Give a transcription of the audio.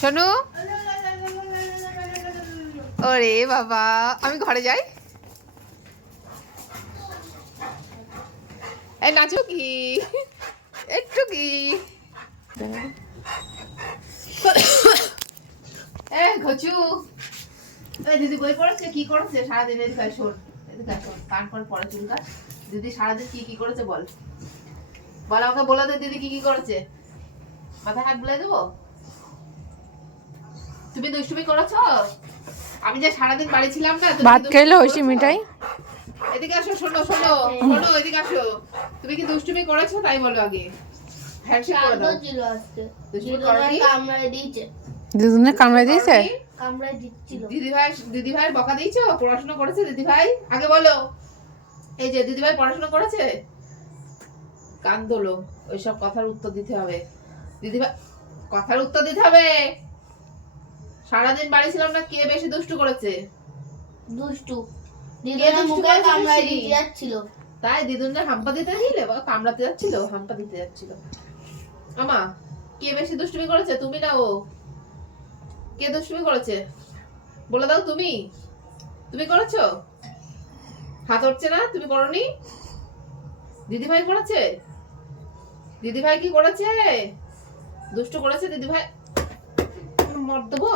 শোনো। ওরে বাবা, আমি ঘরে যাই? এই নাচো কি? একটু কি? এ, ঘচু। দিদি বই পড়েছে? কি করেছে? সারাদিন এদিকে শোন। এদিকে শোন কান করে পড়ে চুলকা দিদি সারাদিন কি কি করেছে বল? বল আমাকে বলে দে দিদি কি কি করেছে। মাথায় হাত বুলাই দেবো? তুমি দুষ্টুমি করেছ? আমি যে সারাদিন বাড়ি ছিলাম না ভাত খেলে মিঠাই? এদিকে আসো শোনো শোনো শোনো এদিকে আসো। তুমি কি দুষ্টুমি করেছ? তাই বলো আগে। হ্যান্ডশেক করে দাও। দুষ্টুমি করনি? কামড়ায় দিয়েছে। দুজনে কামড়ে দিয়েছে? করনি? কামড়ায় দিচ্ছিল। দিদি ভাই দিদি ভাইয়ের বকা দিয়েছ? পড়াশোনা করেছে দিদি ভাই আগে বলো। এই যে দিদি ভাই পড়াশোনা করেছে? কান দোলো ওইসব কথার উত্তর দিতে হবে। দিদি ভাই কথার উত্তর দিতে হবে। সারাদিন বাড়ি ছিলাম না কে বেশি দুষ্টু করেছে? দুষ্টু। মুখে দিতে যাচ্ছিল। তাই হাম্পা দিতে দিলে বা কামড়াতে যাচ্ছিল হাম্পা দিতে যাচ্ছিল। আমা কে বেশি দুষ্টুমি করেছে? তুমি না ও। কে দুষ্টুমি করেছে? বলে দাও তুমি। তুমি করেছ? হাত উঠছে না? তুমি করনি? দিদি ভাই করেছে? দিদি ভাই কি করেছে? দুষ্টু করেছে দিদি ভাই মর দেবো?